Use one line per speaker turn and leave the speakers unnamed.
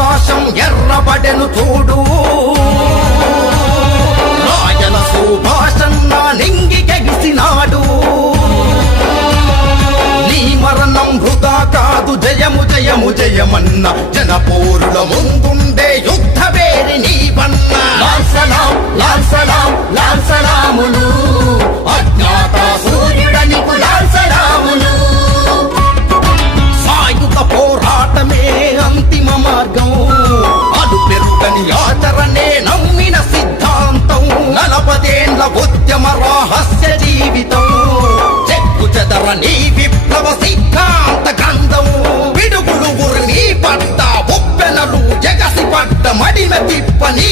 ఆకాశం ఎర్రబడెను చూడు. రాయల సుభాషన్న నింగికెగిసినాడు నీ మరణం వృధా కాదు. జయము జయము జయమన్న జనపోరుల ముందుండే యుద్ధ వేరి నీవన్న. లాల్ సలాం లాల్ సలాం లాల్ సలాములు పాదేండ్ల ఉద్యమ రహస్య జీవితం. చెక్కు చెదరని విప్లవ సిద్ధాంత గ్రంథం. విడుగుడు నీ పడ్డ ఉప్పెనలు జగసి పడ్డ మడిమ తిప్పని